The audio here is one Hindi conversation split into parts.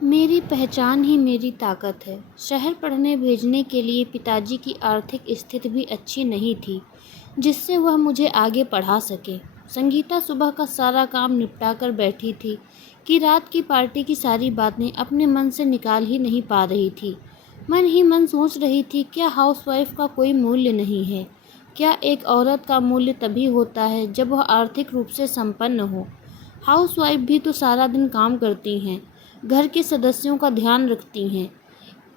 मेरी पहचान ही मेरी ताकत है। शहर पढ़ने भेजने के लिए पिताजी की आर्थिक स्थिति भी अच्छी नहीं थी, जिससे वह मुझे आगे पढ़ा सके। संगीता सुबह का सारा काम निपटा कर बैठी थी कि रात की पार्टी की सारी बातें अपने मन से निकाल ही नहीं पा रही थी। मन ही मन सोच रही थी, क्या हाउसवाइफ का कोई मूल्य नहीं है? क्या एक औरत का मूल्य तभी होता है जब वह आर्थिक रूप से संपन्न हो? हाउसवाइफ भी तो सारा दिन काम करती हैं, घर के सदस्यों का ध्यान रखती हैं,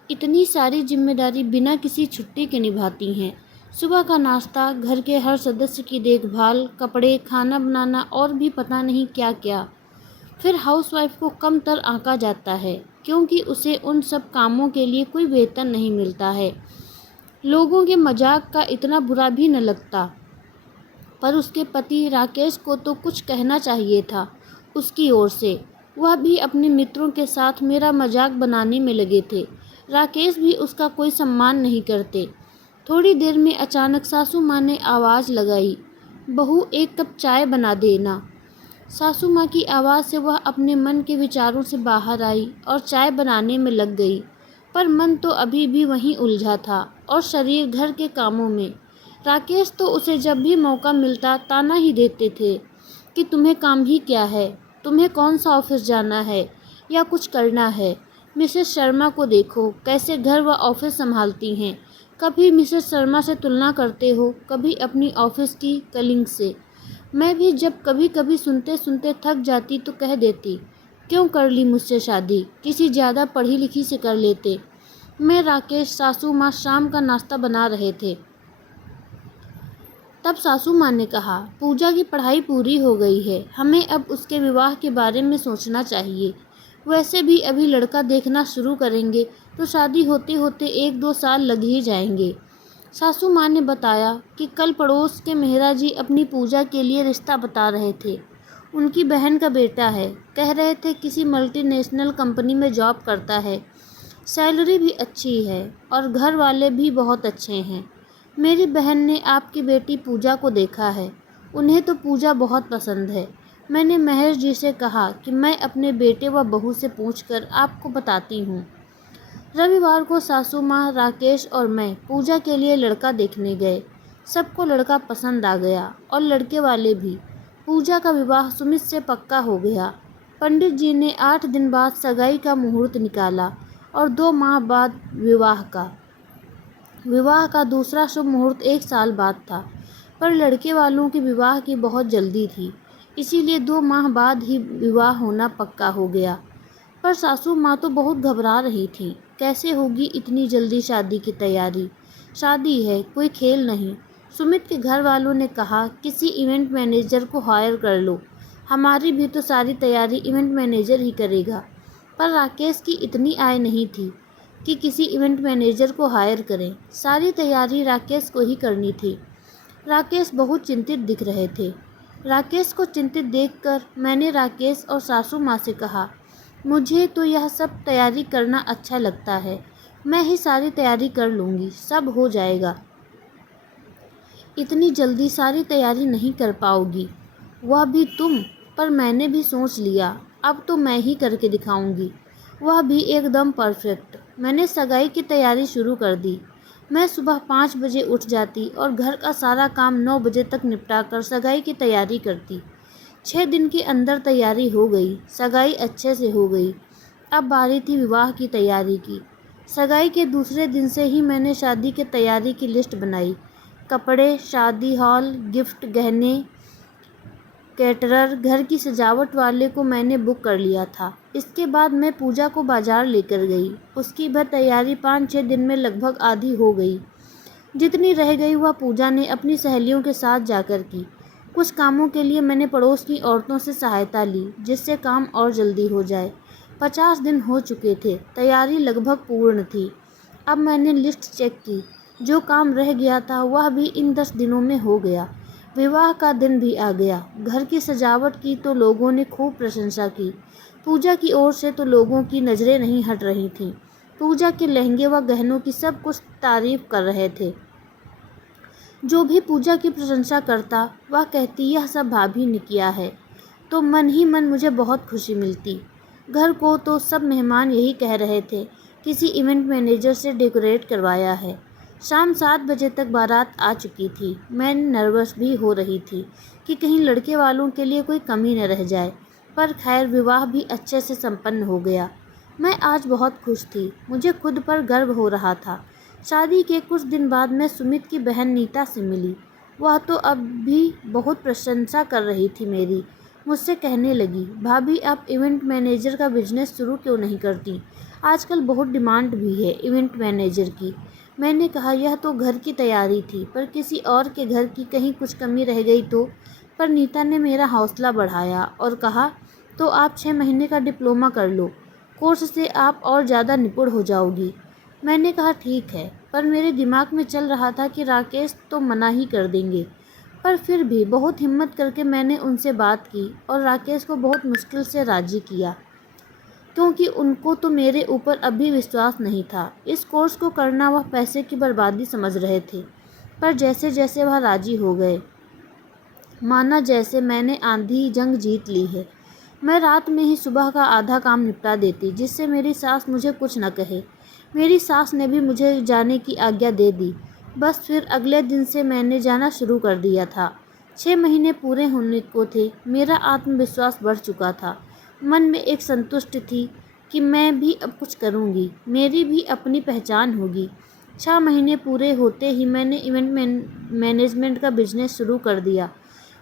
इतनी सारी जिम्मेदारी बिना किसी छुट्टी के निभाती हैं। सुबह का नाश्ता, घर के हर सदस्य की देखभाल, कपड़े, खाना बनाना और भी पता नहीं क्या क्या। फिर हाउसवाइफ को कमतर आंका जाता है, क्योंकि उसे उन सब कामों के लिए कोई वेतन नहीं मिलता है। लोगों के मजाक का इतना बुरा भी न लगता, पर उसके पति राकेश को तो कुछ कहना चाहिए था उसकी ओर से। वह भी अपने मित्रों के साथ मेरा मजाक बनाने में लगे थे। राकेश भी उसका कोई सम्मान नहीं करते। थोड़ी देर में अचानक सासू माँ ने आवाज़ लगाई, बहू एक कप चाय बना देना। सासू माँ की आवाज़ से वह अपने मन के विचारों से बाहर आई और चाय बनाने में लग गई, पर मन तो अभी भी वहीं उलझा था और शरीर घर के कामों में। राकेश तो उसे जब भी मौका मिलता ताना ही देते थे कि तुम्हें काम ही क्या है, तुम्हें कौन सा ऑफिस जाना है या कुछ करना है। मिसेस शर्मा को देखो कैसे घर व ऑफिस संभालती हैं। कभी मिसेस शर्मा से तुलना करते हो, कभी अपनी ऑफिस की कलीग से। मैं भी जब कभी कभी सुनते सुनते थक जाती तो कह देती, क्यों कर ली मुझसे शादी, किसी ज़्यादा पढ़ी लिखी से कर लेते। मैं, राकेश, सासू माँ शाम का नाश्ता बना रहे थे। तब सासू माँ ने कहा, पूजा की पढ़ाई पूरी हो गई है, हमें अब उसके विवाह के बारे में सोचना चाहिए। वैसे भी अभी लड़का देखना शुरू करेंगे तो शादी होते होते 1-2 साल लग ही जाएंगे। सासू माँ ने बताया कि कल पड़ोस के मेहरा जी अपनी पूजा के लिए रिश्ता बता रहे थे। उनकी बहन का बेटा है, कह रहे थे किसी मल्टीनेशनल कंपनी में जॉब करता है, सैलरी भी अच्छी है और घर वाले भी बहुत अच्छे हैं। मेरी बहन ने आपकी बेटी पूजा को देखा है, उन्हें तो पूजा बहुत पसंद है। मैंने महेश जी से कहा कि मैं अपने बेटे व बहू से पूछकर आपको बताती हूँ। रविवार को सासू माँ, राकेश और मैं पूजा के लिए लड़का देखने गए। सबको लड़का पसंद आ गया और लड़के वाले भी। पूजा का विवाह सुमित से पक्का हो गया। पंडित जी ने 8 दिन बाद सगाई का मुहूर्त निकाला और 2 माह बाद विवाह का दूसरा शुभ मुहूर्त 1 साल बाद था। पर लड़के वालों के विवाह की बहुत जल्दी थी, इसीलिए 2 माह बाद ही विवाह होना पक्का हो गया। पर सासू माँ तो बहुत घबरा रही थी, कैसे होगी इतनी जल्दी शादी की तैयारी। शादी है, कोई खेल नहीं। सुमित के घर वालों ने कहा, किसी इवेंट मैनेजर को हायर कर लो, हमारी भी तो सारी तैयारी इवेंट मैनेजर ही करेगा। पर राकेश की इतनी आय नहीं थी कि किसी इवेंट मैनेजर को हायर करें, सारी तैयारी राकेश को ही करनी थी। राकेश बहुत चिंतित दिख रहे थे। राकेश को चिंतित देखकर मैंने राकेश और सासू माँ से कहा, मुझे तो यह सब तैयारी करना अच्छा लगता है, मैं ही सारी तैयारी कर लूँगी, सब हो जाएगा। इतनी जल्दी सारी तैयारी नहीं कर पाओगी, वह भी तुम। पर मैंने भी सोच लिया, अब तो मैं ही करके दिखाऊंगी, वह भी एकदम परफेक्ट। मैंने सगाई की तैयारी शुरू कर दी। मैं सुबह 5 बजे उठ जाती और घर का सारा काम 9 बजे तक निपटा कर सगाई की तैयारी करती। 6 दिन के अंदर तैयारी हो गई, सगाई अच्छे से हो गई। अब बारी थी विवाह की तैयारी की। सगाई के दूसरे दिन से ही मैंने शादी की तैयारी की लिस्ट बनाई। कपड़े, शादी हॉल, गिफ्ट, गहने, कैटरर, घर की सजावट वाले को मैंने बुक कर लिया था। इसके बाद मैं पूजा को बाजार लेकर गई। उसकी वह तैयारी 5-6 दिन में लगभग आधी हो गई। जितनी रह गई वह पूजा ने अपनी सहेलियों के साथ जाकर की। कुछ कामों के लिए मैंने पड़ोस की औरतों से सहायता ली, जिससे काम और जल्दी हो जाए। 50 दिन हो चुके थे, तैयारी लगभग पूर्ण थी। अब मैंने लिस्ट चेक की, जो काम रह गया था वह भी इन 10 दिनों में हो गया। विवाह का दिन भी आ गया। घर की सजावट की तो लोगों ने खूब प्रशंसा की। पूजा की ओर से तो लोगों की नज़रें नहीं हट रही थीं। पूजा के लहंगे व गहनों की सब कुछ तारीफ कर रहे थे। जो भी पूजा की प्रशंसा करता वह कहती, यह सब भाभी ने किया है, तो मन ही मन मुझे बहुत खुशी मिलती। घर को तो सब मेहमान यही कह रहे थे, किसी इवेंट मैनेजर से डेकोरेट करवाया है। शाम 7 बजे तक बारात आ चुकी थी। मैं नर्वस भी हो रही थी कि कहीं लड़के वालों के लिए कोई कमी न रह जाए, पर खैर विवाह भी अच्छे से संपन्न हो गया। मैं आज बहुत खुश थी, मुझे खुद पर गर्व हो रहा था। शादी के कुछ दिन बाद मैं सुमित की बहन नीता से मिली। वह तो अब भी बहुत प्रशंसा कर रही थी मेरी। मुझसे कहने लगी, भाभी आप इवेंट मैनेजर का बिजनेस शुरू क्यों नहीं करती? आजकल बहुत डिमांड भी है इवेंट मैनेजर की। मैंने कहा यह तो घर की तैयारी थी, पर किसी और के घर की कहीं कुछ कमी रह गई तो। पर नीता ने मेरा हौसला बढ़ाया और कहा, तो आप 6 महीने का डिप्लोमा कर लो, कोर्स से आप और ज़्यादा निपुण हो जाओगी। मैंने कहा ठीक है, पर मेरे दिमाग में चल रहा था कि राकेश तो मना ही कर देंगे। पर फिर भी बहुत हिम्मत करके मैंने उनसे बात की और राकेश को बहुत मुश्किल से राज़ी किया, क्योंकि उनको तो मेरे ऊपर अभी विश्वास नहीं था। इस कोर्स को करना वह पैसे की बर्बादी समझ रहे थे, पर जैसे जैसे वह राज़ी हो गए, माना जैसे मैंने आंधी जंग जीत ली है। मैं रात में ही सुबह का आधा काम निपटा देती, जिससे मेरी सास मुझे कुछ न कहे। मेरी सास ने भी मुझे जाने की आज्ञा दे दी। बस फिर अगले दिन से मैंने जाना शुरू कर दिया था। 6 महीने पूरे होने को थे। मेरा आत्मविश्वास बढ़ चुका था। मन में एक संतुष्टि थी कि मैं भी अब कुछ करूँगी, मेरी भी अपनी पहचान होगी। 6 महीने पूरे होते ही मैंने इवेंट मैनेजमेंट का बिजनेस शुरू कर दिया।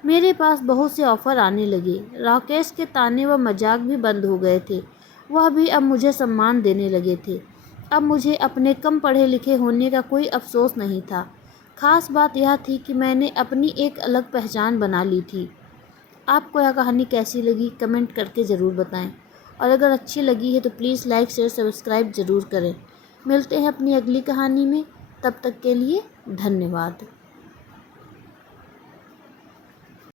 मेरे पास बहुत से ऑफ़र आने लगे। राकेश के ताने व मजाक भी बंद हो गए थे। वह भी अब मुझे सम्मान देने लगे थे। अब मुझे अपने कम पढ़े लिखे होने का कोई अफसोस नहीं था। खास बात यह थी कि मैंने अपनी एक अलग पहचान बना ली थी। आपको यह कहानी कैसी लगी कमेंट करके ज़रूर बताएं, और अगर अच्छी लगी है तो प्लीज़ लाइक शेयर सब्सक्राइब ज़रूर करें। मिलते हैं अपनी अगली कहानी में, तब तक के लिए धन्यवाद।